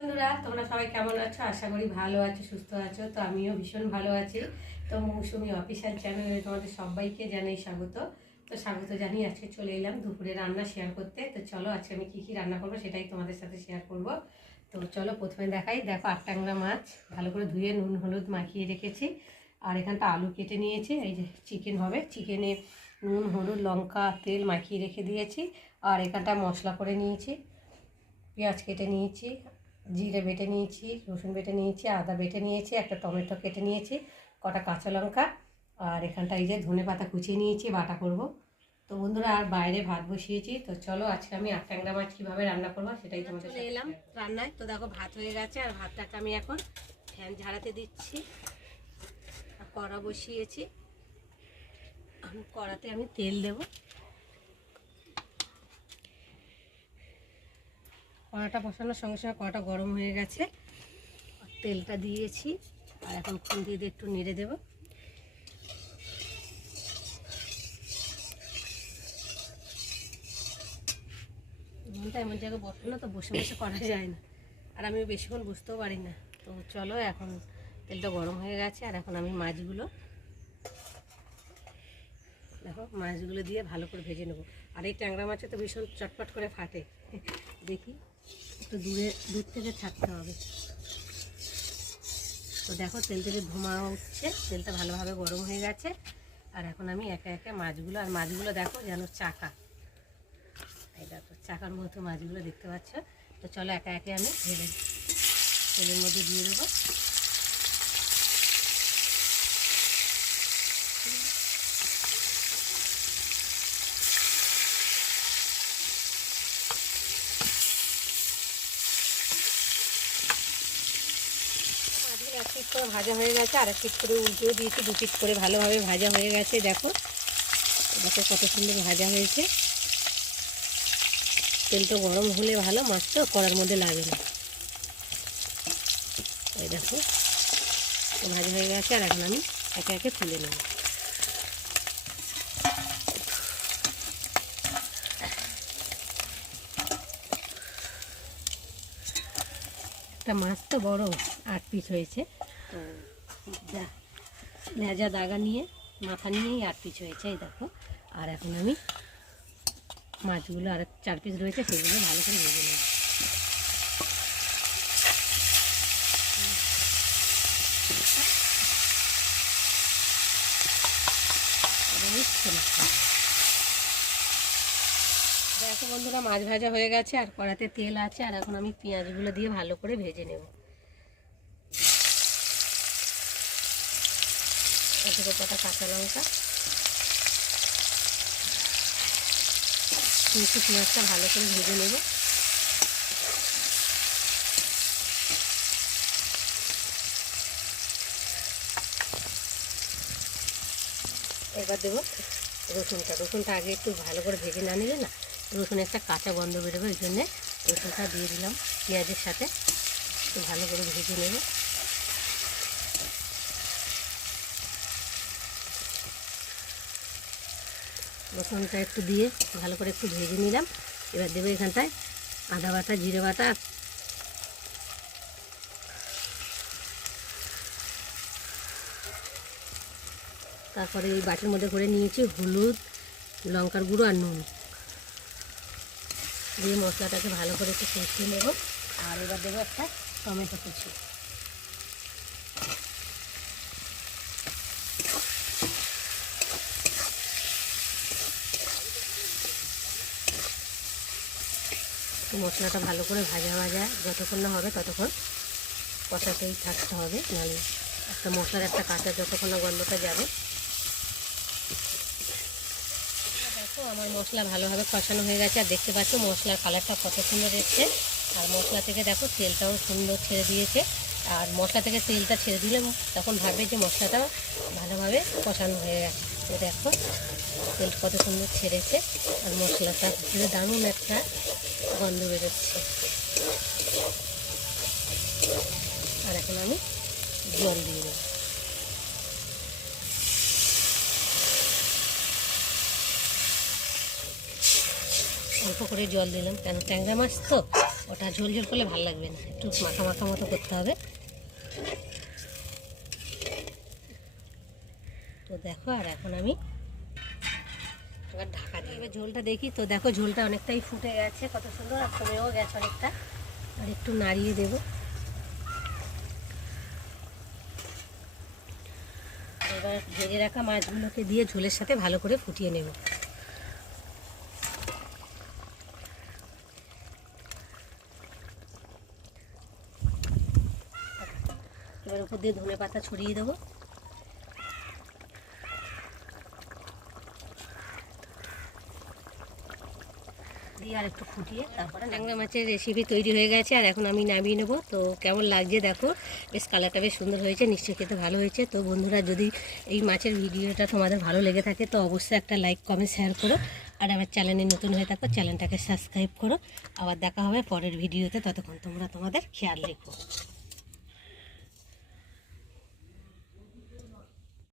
বন্ধুরা, তোমরা সবাই কেমন আছো? আশা করি ভালো আছো, সুস্থ আছো। তো আমিও ভীষণ ভালো আছি। তো মৌসুমি অফিসিয়াল চ্যানেলে তোমাদের সবাইকে জানাই স্বাগত। তো স্বাগত জানিয়ে আজকে চলে এলাম দুপুরে রান্না শেয়ার করতে। তো চলো আজকে আমি কী কী রান্না করবো সেটাই তোমাদের সাথে শেয়ার করব। তো চলো প্রথমে দেখাই। দেখো, 8 ট্যাংরা মাছ ভালো করে ধুয়ে নুন হলুদ মাখিয়ে রেখেছি। আর এখানটা আলু কেটে নিয়েছি। এই যে চিকেন হবে, চিকেনে নুন হলুদ লঙ্কা তেল মাখিয়ে রেখে দিয়েছি। আর এখানটা মশলা করে নিয়েছি, পেঁয়াজ কেটে নিয়েছি, জিরে বেটে নিয়েছি, রসুন বেটে নিয়েছি, আদা বেটে নিয়েছি, একটা টমেটো কেটে নিয়েছি, কটা কাঁচা লঙ্কা। আর এখানটা এই যে ধনে পাতা কুচিয়ে নিয়েছি, বাটা করব। তো বন্ধুরা, আর বাইরে ভাত বসিয়েছি। তো চলো আজকে আমি 8 ট্যাংরা মাছ কীভাবে রান্না করবো সেটাই তোমাদের সাথে এলাম রান্নায়। তো দেখো ভাত হয়ে গেছে, আর ভাতটাকে আমি এখন ফ্যান ঝাড়াতে দিচ্ছি। আর কড়া বসিয়েছি, কড়াতে আমি তেল দেবো। কড়াটা বসানোর সঙ্গে সঙ্গে কড়াটা গরম হয়ে গেছে, তেলটা দিয়েছি। আর এখন খুন্তি দিয়ে একটু নেড়ে দেবো। ঘন্টা এমন জায়গায় বসানো তো বসে বসে করা যায় না, আর আমি বেশিক্ষণ বুঝতেও পারি না। তো চলো, এখন তেলটা গরম হয়ে গেছে। আর এখন আমি মাছগুলো দেখো, মাছগুলো দিয়ে ভালো করে ভেজে নেবো। আর এই ট্যাংরা মাছে তো ভীষণ চটপট করে ফাটে। দেখি, একটু দূর থেকে থাকতে হবে। তো দেখো, তেল থেকে ধোঁয়া উঠছে, তেলটা ভালোভাবে গরম হয়ে গেছে। আর এখন আমি একে একে মাছগুলো, আর মাছগুলো দেখো যেন চাকা, এই দেখো চাকার মতো মাছগুলো দেখতে পাচ্ছ। তো চলো একে একে আমি ঢেলে তেলের মধ্যে দিয়ে দেবো। মাছগুলো এক পিস করে ভাজা হয়ে গেছে, আর এক পিস করে উল্টেও দিয়েছি, 2 পিস করে ভালোভাবে ভাজা হয়ে গেছে। দেখো দেখো কত সুন্দর ভাজা হয়েছে। তেলটা গরম হলে ভালো, মাছ তো কড়ার মধ্যে লাগে না। এই দেখো ভাজা হয়ে গেছে, আর এখন আমি একে একে তুলে নেব। একটা মাছ তো বড়, 8 পিস হয়েছে। তো লেজা দাগা নিয়ে মাথা নিয়েই 8 পিস হয়েছে, এই দেখো। আর এখন আমি মাছগুলো আর 4 পিস রয়েছে, সেগুলো ভালো করে ভেজে নেব। দেখো বন্ধুরা, মাছ ভাজা হয়ে গেছে, আর কড়াতে তেল আছে। আর এখন আমি পেঁয়াজগুলো দিয়ে ভালো করে ভেজে নেব। এদিকে কটা কাঁচা লঙ্কা, একটু পেঁয়াজটা ভালো করে ভেজে নেব। এবার দেবো রসুনটা আগে একটু ভালো করে ভেজে না নিলে না, রসুন একটা কাঁচা গন্ধ বেরোবে। ওই জন্যে রসুনটা দিয়ে দিলাম পেঁয়াজের সাথে, একটু ভালো করে ভেজে নেব। রসুনটা একটু দিয়ে ভালো করে একটু ভেজে নিলাম। এবার দেবো এখানটায় আদা বাটা, জিরে বাটা, তারপরে এই বাটির মধ্যে করে নিয়েছি হলুদ লঙ্কার গুঁড়ো আর নুন দিয়ে মশলাটাকে ভালো করে একটু কষিয়ে নেব। আর এবার দেবো একটা টমেটো কুচি। মশলাটা ভালো করে ভাজা যতক্ষণ না হবে ততক্ষণ কষাতেই থাকতে হবে, নাহলে একটা মশলার একটা কাঁচা যতক্ষণ না গন্ধটা যাবে। দেখো আমার মশলা ভালোভাবে কষানো হয়ে গেছে, আর দেখতে পাচ্ছ মশলার কালারটা কত সুন্দর এসছে। আর মশলা থেকে দেখো তেলটাও সুন্দর ছেড়ে দিয়েছে। আর মশলা থেকে তেলটা ছেড়ে দিলে তখন ভাববে যে মশলাটা ভালোভাবে কষানো হয়ে গেছে। তো দেখো তেল কত সুন্দর ছেড়েছে, আর মশলাটা দারুণ একটা গন্ধ বেরোচ্ছে। আর এখন আমি জল দিয়ে দেবো। অল্প করে জল দিলাম, কেন ট্যাংরা মাছ তো ওটা ঝোল ঝোল করলে ভালো লাগবে না, একটু মাখা মাখা মতো করতে হবে। তো দেখো, আর এখন আমি এবার ঢাকা দিয়ে এবার ঝোলটা দেখি। তো দেখো ঝোলটা অনেকটাই ফুটে গেছে, কত সুন্দর, আর কমেও গেছে অনেকটা। আর একটু নাড়িয়ে দেব। এবার ভেজে রাখা মাছগুলোকে দিয়ে ঝোলের সাথে ভালো করে ফুটিয়ে নেব। এবার উপর দিয়ে ধনে পাতা ছড়িয়ে দেবো। দিয়ে আর একটু ফুটিয়ে তারপরে ট্যাংরা মাছের রেসিপি তৈরি হয়ে গেছে। আর এখন আমি নামিয়ে নেবো। তো কেমন লাগছে দেখো, বেশ কালারটা বেশ সুন্দর হয়েছে, নিশ্চয়ই খেতে ভালো হয়েছে। তো বন্ধুরা, যদি এই মাছের ভিডিওটা তোমাদের ভালো লেগে থাকে তো অবশ্যই একটা লাইক কমেন্ট শেয়ার করো। আর আমার চ্যানেলে নতুন হয়ে থাকো চ্যানেলটাকে সাবস্ক্রাইব করো। আবার দেখা হবে পরের ভিডিওতে, ততক্ষণ তোমরা তোমাদের খেয়াল রেখো।